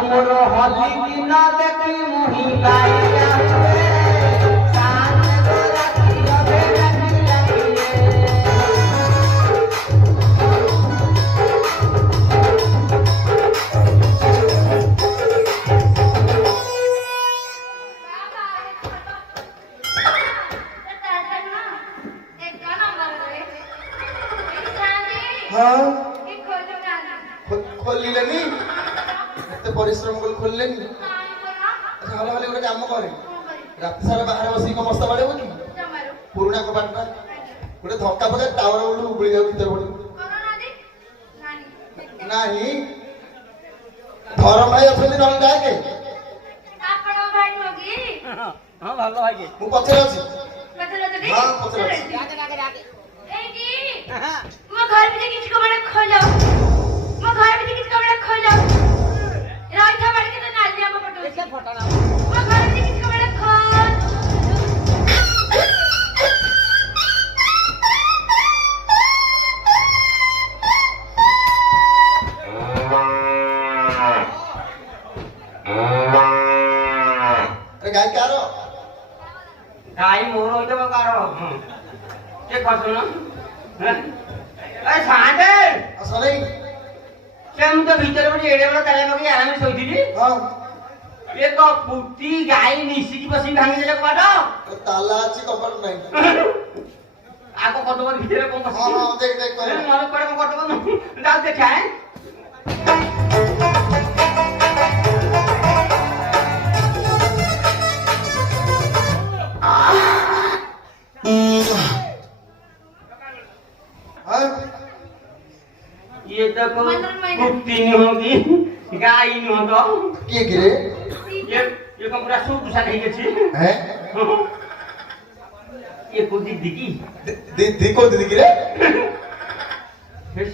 मोर हली दिन देखी मुही गाय खोलिलेनी एते परिश्रम कर खोलिलेनी अच्छा हला हला गोटे काम करे रात सारा बाहर बसी को मस्त बाड़े होनी पुराना कपाटटा गोटे धक्का पके टावर बोलू उबली जाउ भीतर पड़ी नाही धरम भाई अछली नल जाए के आपण भाई होगी हां भालो भाई मु पछरे अछि हां पछरे अछि ए जी मो घर में किसी को बड़ा खो जाओ मो घर में किसी को बड़ा खो जाओ राजा बड़ के तो नालिया को पटो इसका फोटो ना मो घर में किसी को बड़ा खो अरे गाय कारो गाय मोर होइते बकारो के खसनो ए साडे असले केम तो भीतर बड़ी एडे बड़ा ताले मगे आराम से सोइथिली हां ए तो पुती गाय निसी की बसी भांगी देले पाडो ताला अछि कपट नाही आको कटवर भीतर कोन बसी हां देख देख अरे कर मारे पड़े को कटवर जाओ देखाए ये तो को मुक्ति नहीं होगी गाय नहीं होगा के गिरे ये कम पूरा सूट सा नहीं गेছি हैं ये को दी दी को दी गिरे फिर